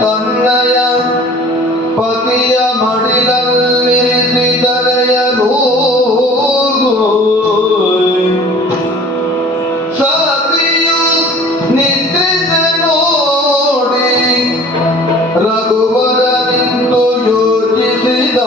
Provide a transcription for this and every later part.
ತನ್ನಯ ಪತಿಯ ಮಡಿಲಲ್ಲಿರಿಸಿ ತಲೆಯಲು ಸತಿಯು ನಿದ್ರಿಸ ನೋಡಿ ರಘುವರ ನಿಂತು ಯೋಚಿಸಿದ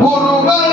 ಗುರುಗಳ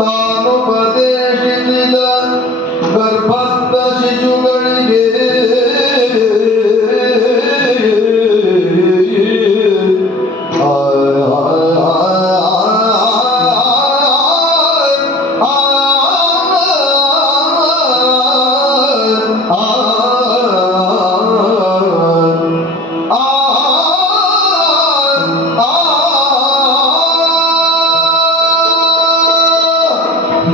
तानुपदेशित गर्भस्थ शिशुगण